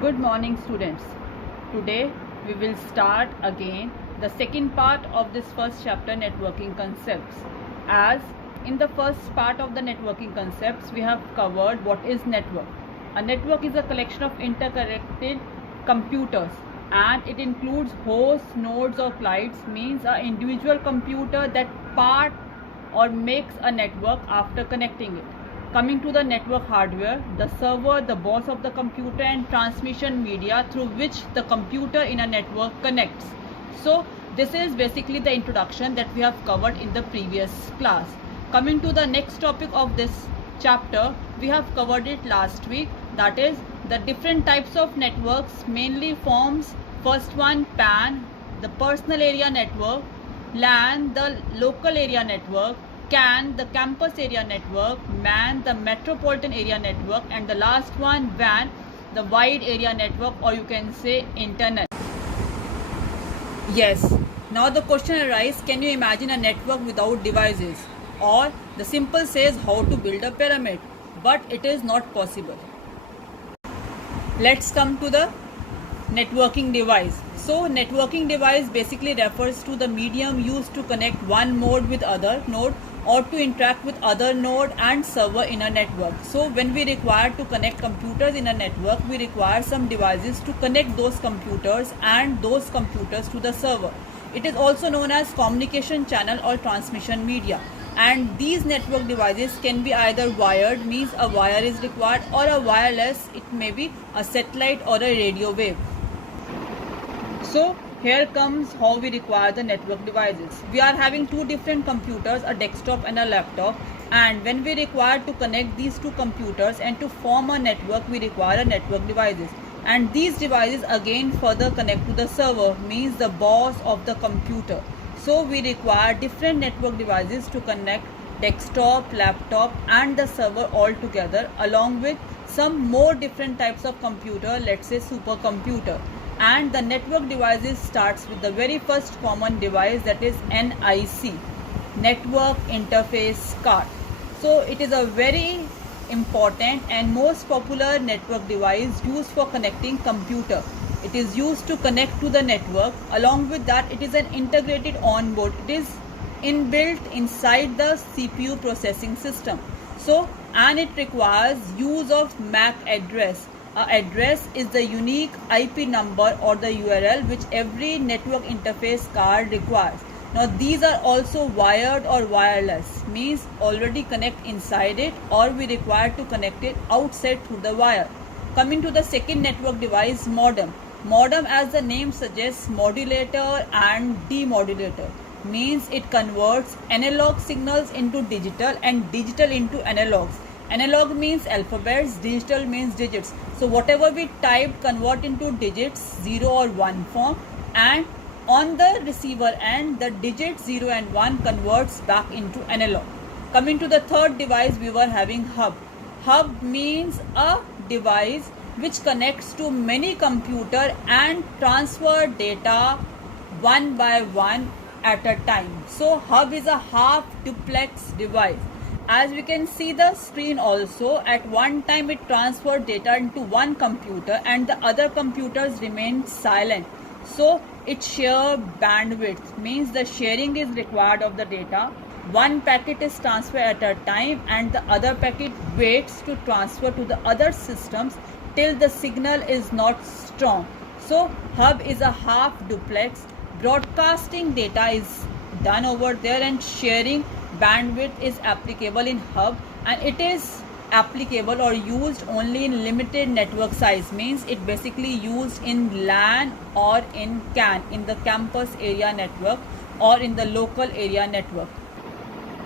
Good morning, students. Today we will start again the second part of this first chapter, networking concepts. As in the first part of the networking concepts, we have covered what is network. A network is a collection of interconnected computers and it includes hosts, nodes or clients, means an individual computer that part or makes a network after connecting it. Coming to the network hardware, the server, the boss of the computer, and transmission media through which the computer in a network connects. So this is basically the introduction that we have covered in the previous class. Coming to the next topic of this chapter, we have covered it last week, that is the different types of networks mainly forms. First one, PAN, the personal area network; LAN, the local area network; CAN, the campus area network; MAN, the metropolitan area network; and the last one, WAN, the wide area network, or you can say internet. Yes, now the question arises, can you imagine a network without devices? Or the simple says how to build a pyramid, but it is not possible. Let's come to the networking device. So networking device basically refers to the medium used to connect one node with other node or to interact with other node and server in a network. So when we require to connect computers in a network, we require some devices to connect those computers and those computers to the server. It is also known as communication channel or transmission media. And these network devices can be either wired, means a wire is required, or a wireless, it may be a satellite or a radio wave. So here comes how we require the network devices. We are having two different computers, a desktop and a laptop, and when we require to connect these two computers and to form a network, we require a network devices. And these devices again further connect to the server, means the boss of the computer. So we require different network devices to connect desktop, laptop and the server all together, along with some more different types of computer, let's say supercomputer. And the network devices starts with the very first common device, that is NIC, network interface card. So it is a very important and most popular network device used for connecting computer. It is used to connect to the network. Along with that, it is an integrated onboard. It is inbuilt inside the CPU processing system. So, and it requires use of MAC address. Address is the unique IP number or the URL which every network interface card requires. Now these are also wired or wireless, means already connect inside it, or we require to connect it outside through the wire. Coming to the second network device, modem. Modem, as the name suggests, modulator and demodulator, means it converts analog signals into digital and digital into analogs. Analog means alphabets, digital means digits. So whatever we type convert into digits, 0 or 1 form, and on the receiver end the digits 0 and 1 converts back into analog. Coming to the third device, we were having hub. Hub means a device which connects to many computer and transfer data one by one at a time. So hub is a half duplex device. As we can see the screen also, at one time it transferred data into one computer and the other computers remain silent. So it share bandwidth, means the sharing is required of the data. One packet is transferred at a time and the other packet waits to transfer to the other systems till the signal is not strong. So hub is a half duplex. Broadcasting data is done over there and sharing bandwidth is applicable in hub, and it is applicable or used only in limited network size, means it basically used in LAN or in CAN, in the campus area network or in the local area network.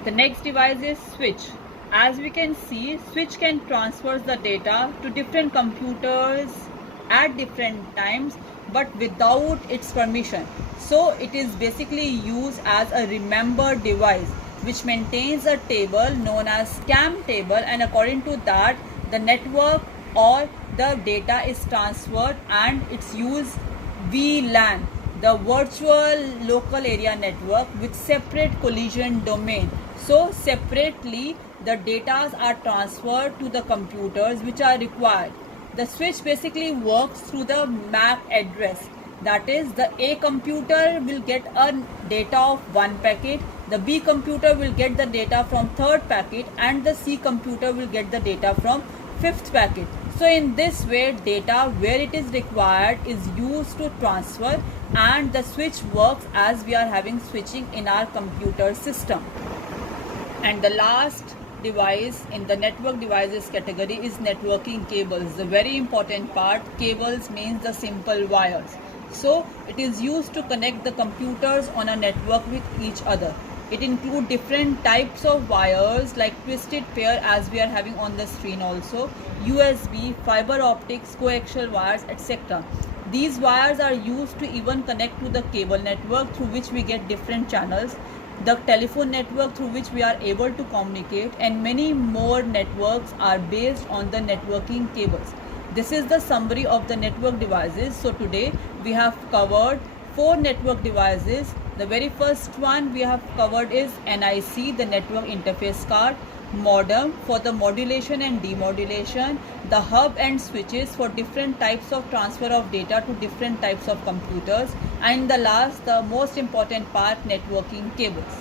The next device is switch. As we can see, switch can transfer the data to different computers at different times but without its permission. So it is basically used as a remember device which maintains a table known as CAM table, and according to that the network or the data is transferred, and it's used VLAN, the virtual local area network with separate collision domain. So separately the data are transferred to the computers which are required. The switch basically works through the MAC address. That is, the A computer will get a data of one packet, the B computer will get the data from third packet, and the C computer will get the data from fifth packet. So in this way, data where it is required is used to transfer, and the switch works as we are having switching in our computer system. And the last device in the network devices category is networking cables. The very important part, cables means the simple wires. So it is used to connect the computers on a network with each other. It includes different types of wires like twisted pair, as we are having on the screen also, USB, fiber optics, coaxial wires, etc. These wires are used to even connect to the cable network through which we get different channels, the telephone network through which we are able to communicate, and many more networks are based on the networking cables. This is the summary of the network devices. So today we have covered 4 network devices. The very first one we have covered is NIC, the network interface card, modem for the modulation and demodulation, the hub and switches for different types of transfer of data to different types of computers, and the last, the most important part, networking cables.